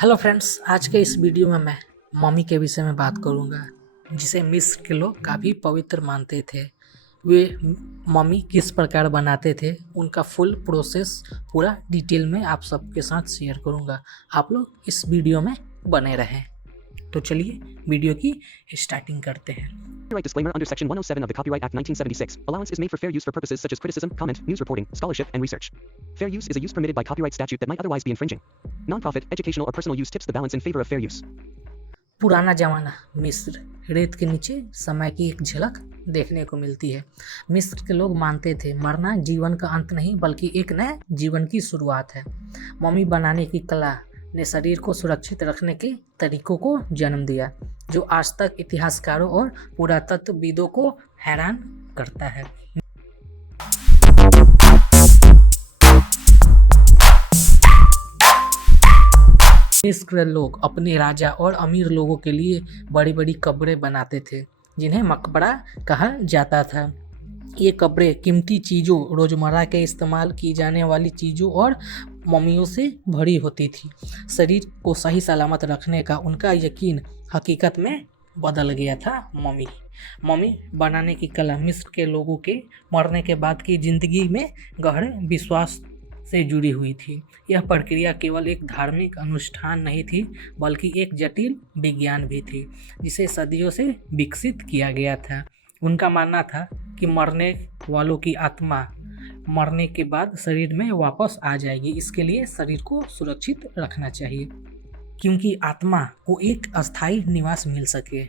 Hello friends, आज के इस वीडियो में मैं मम्मी के विषय में बात करूंगा, जिसे मिस्र के लोग काफ़ी पवित्र मानते थे। वे मम्मी किस प्रकार बनाते थे, उनका फुल प्रोसेस पूरा डिटेल में आप सबके साथ शेयर करूंगा। आप लोग इस वीडियो में बने रहें। तो चलिए वीडियो की स्टार्टिंग करते हैं। Copyright disclaimer under Section 107 of the Copyright Act 1976. Allowance is made for fair use for purposes such as criticism, comment, news reporting, scholarship, and research. Fair use is a use permitted by copyright statute that might otherwise be infringing. Non-profit, educational, or personal use tips the balance in favor of fair use. पुराना जमाना मिस्र, रेत के नीचे समय की एक झलक देखने को मिलती है। मिस्र के लोग मानते थे मरना जीवन का अंत नहीं बल्कि एक नए जीवन की शुरुआत है। मम्मी बनाने की कला ने शरीर को सुरक्षित रखने के तरीकों को जन्म दिया, जो आज तक इतिहासकारों और पुरातत्वविदों को हैरान करता है। मिस्र के लोग अपने राजा और अमीर लोगों के लिए बड़ी बड़ी कब्रें बनाते थे, जिन्हें मकबरा कहा जाता था। ये कब्रें कीमती चीज़ों, रोज़मर्रा के इस्तेमाल की जाने वाली चीज़ों और मम्मियों से भरी होती थी। शरीर को सही सलामत रखने का उनका यकीन हकीकत में बदल गया था। मम्मी बनाने की कला मिस्र के लोगों के मरने के बाद की ज़िंदगी में गहरे विश्वास से जुड़ी हुई थी। यह प्रक्रिया केवल एक धार्मिक अनुष्ठान नहीं थी बल्कि एक जटिल विज्ञान भी थी, जिसे सदियों से विकसित किया गया था। उनका मानना था कि मरने वालों की आत्मा मरने के बाद शरीर में वापस आ जाएगी। इसके लिए शरीर को सुरक्षित रखना चाहिए, क्योंकि आत्मा को एक अस्थायी निवास मिल सके।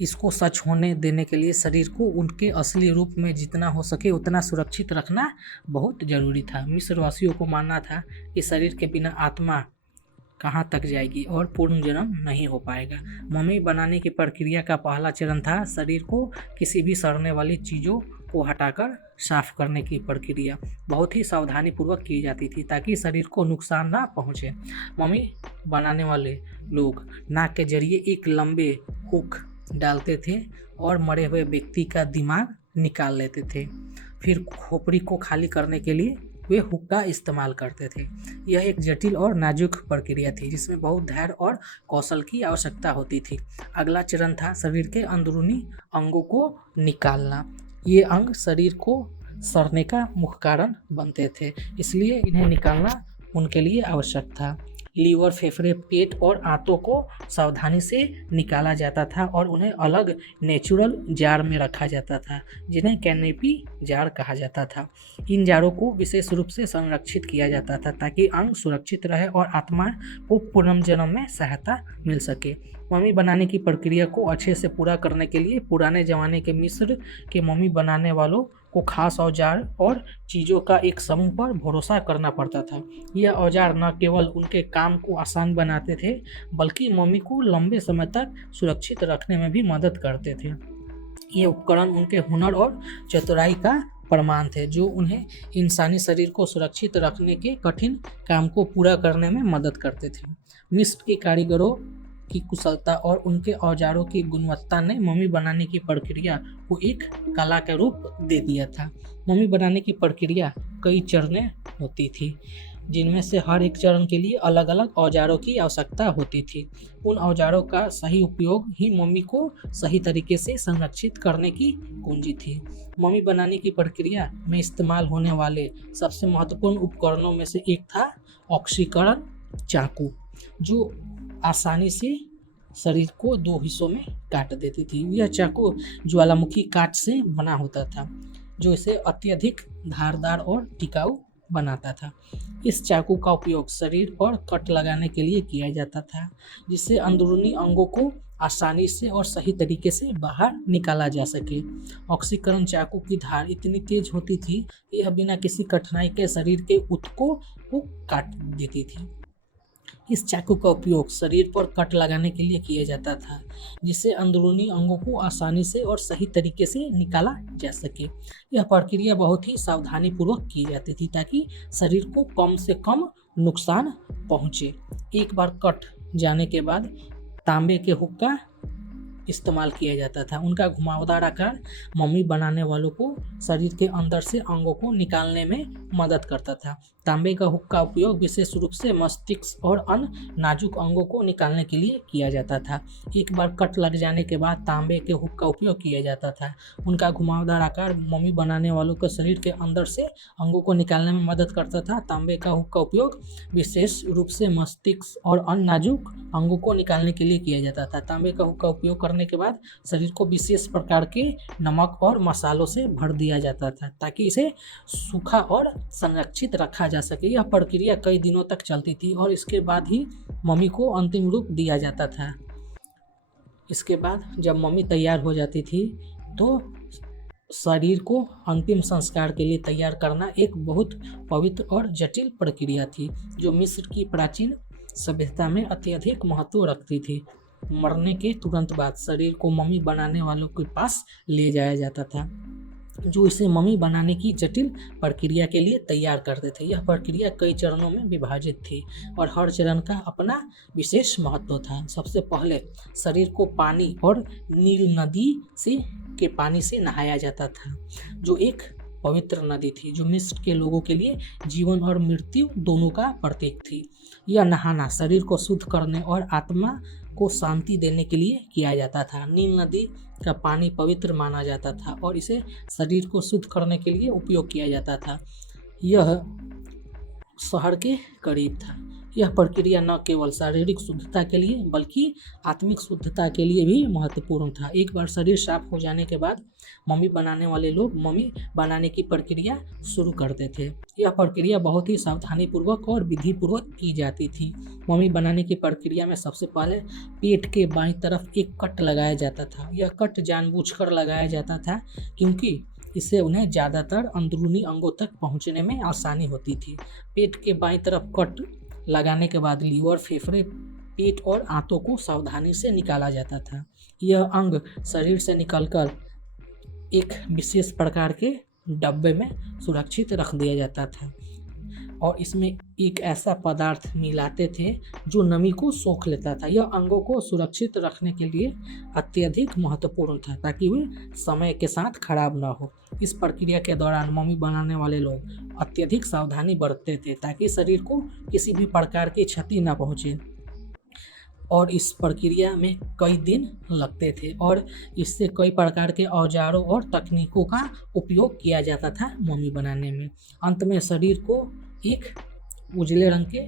इसको सच होने देने के लिए शरीर को उनके असली रूप में जितना हो सके उतना सुरक्षित रखना बहुत ज़रूरी था। मिस्रवासियों को मानना था कि शरीर के बिना आत्मा कहाँ तक जाएगी और पूर्ण जन्म नहीं हो पाएगा। मम्मी बनाने की प्रक्रिया का पहला चरण था शरीर को किसी भी सड़ने वाली चीज़ों को हटाकर साफ करने की प्रक्रिया बहुत ही सावधानी पूर्वक की जाती थी, ताकि शरीर को नुकसान ना पहुँचे। मम्मी बनाने वाले लोग नाक के जरिए एक लंबे हुक डालते थे और मरे हुए व्यक्ति का दिमाग निकाल लेते थे। फिर खोपड़ी को खाली करने के लिए वे हुक का इस्तेमाल करते थे। यह एक जटिल और नाजुक प्रक्रिया थी, जिसमें बहुत धैर्य और कौशल की आवश्यकता होती थी। अगला चरण था शरीर के अंदरूनी अंगों को निकालना। ये अंग शरीर को सड़ने का मुख्य कारण बनते थे, इसलिए इन्हें निकालना उनके लिए आवश्यक था। लीवर, फेफड़े, पेट और आंतों को सावधानी से निकाला जाता था और उन्हें अलग नेचुरल जार में रखा जाता था, जिन्हें कैनेपी जार कहा जाता था। इन जारों को विशेष रूप से संरक्षित किया जाता था ताकि अंग सुरक्षित रहे और आत्मा को पुनर्जन्म में सहायता मिल सके। मम्मी बनाने की प्रक्रिया को अच्छे से पूरा करने के लिए पुराने ज़माने के मिस्र के मम्मी बनाने वालों को खास औजार और चीज़ों का एक समूह पर भरोसा करना पड़ता था। यह औजार न केवल उनके काम को आसान बनाते थे बल्कि मम्मी को लंबे समय तक सुरक्षित रखने में भी मदद करते थे। ये उपकरण उनके हुनर और चतुराई का प्रमाण थे, जो उन्हें इंसानी शरीर को सुरक्षित रखने के कठिन काम को पूरा करने में मदद करते थे। मिस्र के कारीगरों की कुशलता और उनके औजारों की गुणवत्ता ने मम्मी बनाने की प्रक्रिया को एक कला का रूप दे दिया था। मम्मी बनाने की प्रक्रिया कई चरणें होती थी, जिनमें से हर एक चरण के लिए अलग अलग औजारों की आवश्यकता होती थी। उन औजारों का सही उपयोग ही मम्मी को सही तरीके से संरक्षित करने की कुंजी थी। मम्मी बनाने की प्रक्रिया में इस्तेमाल होने वाले सबसे महत्वपूर्ण उपकरणों में से एक था ऑक्सीकरण चाकू, जो आसानी से शरीर को दो हिस्सों में काट देती थी। यह चाकू ज्वालामुखी काठ से बना होता था, जो इसे अत्यधिक धारदार और टिकाऊ बनाता था। इस चाकू का उपयोग शरीर पर कट लगाने के लिए किया जाता था, जिससे अंदरूनी अंगों को आसानी से और सही तरीके से बाहर निकाला जा सके। ऑक्सीकरण चाकू की धार इतनी तेज होती थी कि यह बिना किसी कठिनाई के शरीर के ऊतकों को काट देती थी। इस चाकू का उपयोग शरीर पर कट लगाने के लिए किया जाता था, जिससे अंदरूनी अंगों को आसानी से और सही तरीके से निकाला जा सके। यह प्रक्रिया बहुत ही सावधानी पूर्वक की जाती थी ताकि शरीर को कम से कम नुकसान पहुंचे। एक बार कट जाने के बाद तांबे के हुक का इस्तेमाल किया जाता था। उनका घुमावदार आकार मम्मी बनाने वालों को शरीर के अंदर से अंगों को निकालने में मदद करता था, तांबे का हुक का उपयोग विशेष रूप से मस्तिष्क और अन्य नाजुक अंगों को निकालने के लिए किया जाता था। एक बार कट लग जाने के बाद तांबे के हुक का उपयोग किया जाता था। उनका घुमावदार आकार मम्मी बनाने वालों के शरीर के अंदर से अंगों को निकालने में मदद करता था। तांबे का हुक का उपयोग विशेष रूप से मस्तिष्क और अन्य नाजुक अंगों को निकालने के लिए किया जाता था। तांबे का हुक का उपयोग करने के बाद शरीर को विशेष प्रकार के नमक और मसालों से भर दिया जाता था ताकि इसे सूखा और संरक्षित रखा जा सके। यह प्रक्रिया कई दिनों तक चलती थी और इसके बाद ही मम्मी को अंतिम रूप दिया जाता था। इसके बाद जब मम्मी तैयार हो जाती थी तो शरीर को अंतिम संस्कार के लिए तैयार करना एक बहुत पवित्र और जटिल प्रक्रिया थी जो मिस्र की प्राचीन सभ्यता में अत्यधिक महत्व रखती थी। मरने के तुरंत बाद शरीर को मम्मी बनाने वालों के पास ले जाया जाता था जो इसे मम्मी बनाने की जटिल प्रक्रिया के लिए तैयार करते थे। यह प्रक्रिया कई चरणों में विभाजित थी और हर चरण का अपना विशेष महत्व था। सबसे पहले शरीर को पानी और नील नदी के पानी से नहाया जाता था जो एक पवित्र नदी थी जो मिस्र के लोगों के लिए जीवन और मृत्यु दोनों का प्रतीक थी। यह नहाना शरीर को शुद्ध करने और आत्मा को शांति देने के लिए किया जाता था। नील नदी का पानी पवित्र माना जाता था और इसे शरीर को शुद्ध करने के लिए उपयोग किया जाता था। यह शहर के करीब था। यह प्रक्रिया न केवल शारीरिक शुद्धता के लिए बल्कि आत्मिक शुद्धता के लिए भी महत्वपूर्ण था। एक बार शरीर साफ हो जाने के बाद मम्मी बनाने वाले लोग मम्मी बनाने की प्रक्रिया शुरू करते थे। यह प्रक्रिया बहुत ही सावधानीपूर्वक और विधिपूर्वक की जाती थी। मम्मी बनाने की प्रक्रिया में सबसे पहले पेट के बाईं तरफ एक कट लगाया जाता था। यह कट जानबूझकर लगाया जाता था क्योंकि इससे उन्हें ज़्यादातर अंदरूनी अंगों तक पहुंचने में आसानी होती थी। पेट के बाईं तरफ कट लगाने के बाद लीवर, फेफड़े, पेट और आंतों को सावधानी से निकाला जाता था। यह अंग शरीर से निकलकर एक विशेष प्रकार के डब्बे में सुरक्षित रख दिया जाता था और इसमें एक ऐसा पदार्थ मिलाते थे जो नमी को सोख लेता था। यह अंगों को सुरक्षित रखने के लिए अत्यधिक महत्वपूर्ण था ताकि वे समय के साथ खराब ना हो। इस प्रक्रिया के दौरान मम्मी बनाने वाले लोग अत्यधिक सावधानी बरतते थे ताकि शरीर को किसी भी प्रकार की क्षति ना पहुंचे और इस प्रक्रिया में कई दिन लगते थे और इससे कई प्रकार के औजारों और तकनीकों का उपयोग किया जाता था मम्मी बनाने में। अंत में शरीर को एक उजले रंग के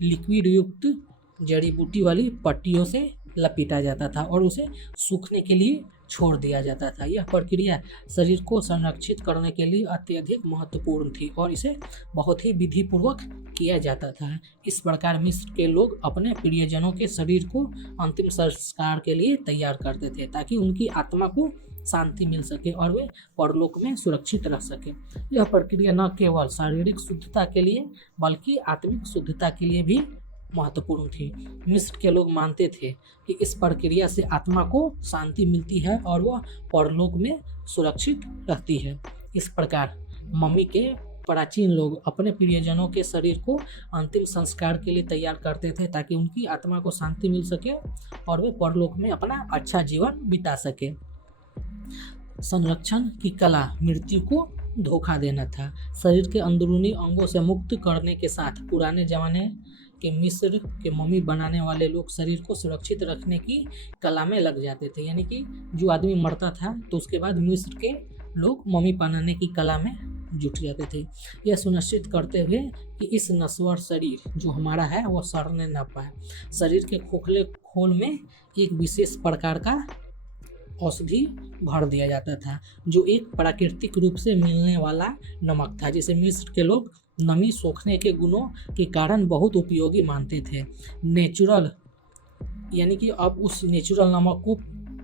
लिक्विड युक्त जड़ी बूटी वाली पट्टियों से लपेटा जाता था और उसे सूखने के लिए छोड़ दिया जाता था। यह प्रक्रिया शरीर को संरक्षित करने के लिए अत्यधिक महत्वपूर्ण थी और इसे बहुत ही विधिपूर्वक किया जाता था। इस प्रकार मिस्र के लोग अपने प्रियजनों के शरीर को अंतिम संस्कार के लिए तैयार करते थे ताकि उनकी आत्मा को शांति मिल सके और वे परलोक में सुरक्षित रह सके। यह प्रक्रिया न केवल शारीरिक शुद्धता के लिए बल्कि आत्मिक शुद्धता के लिए भी महत्वपूर्ण थी। मिस्र के लोग मानते थे कि इस प्रक्रिया से आत्मा को शांति मिलती है और वह परलोक में सुरक्षित रहती है। इस प्रकार मम्मी के प्राचीन लोग अपने प्रियजनों के शरीर को अंतिम संस्कार के लिए तैयार करते थे ताकि उनकी आत्मा को शांति मिल सके और वे परलोक में अपना अच्छा जीवन बिता सके। संरक्षण की कला मृत्यु को धोखा देना था। शरीर के अंदरूनी अंगों से मुक्त करने के साथ पुराने जमाने के मिस्र के मम्मी बनाने वाले लोग शरीर को सुरक्षित रखने की कला में लग जाते थे। यानी कि जो आदमी मरता था तो उसके बाद मिस्र के लोग मम्मी बनाने की कला में जुट जाते थे, यह सुनिश्चित करते हुए कि इस नश्वर शरीर जो हमारा है वह सड़ने न पाए। शरीर के खोखले खोल में एक विशेष प्रकार का औषधि भर दिया जाता था जो एक प्राकृतिक रूप से मिलने वाला नमक था जिसे मिस्र के लोग नमी सोखने के गुणों के कारण बहुत उपयोगी मानते थे। नेचुरल यानी कि अब उस नेचुरल नमक को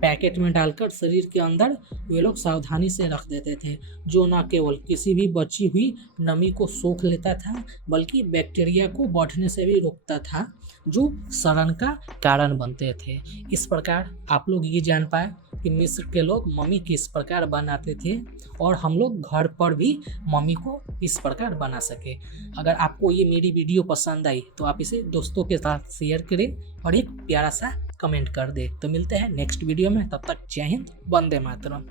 पैकेट में डालकर शरीर के अंदर वे लोग सावधानी से रख देते थे जो न केवल किसी भी बची हुई नमी को सोख लेता था बल्कि बैक्टीरिया को बढ़ने से भी रोकता था जो सड़न का कारण बनते थे। इस प्रकार आप लोग ये जान पाए कि मिस्र के लोग मम्मी किस प्रकार बनाते थे और हम लोग घर पर भी मम्मी को इस प्रकार बना सके। अगर आपको ये मेरी वीडियो पसंद आई तो आप इसे दोस्तों के साथ शेयर करें और एक प्यारा सा कमेंट कर दे। तो मिलते हैं नेक्स्ट वीडियो में, तब तक जय हिंद, वंदे मातरम।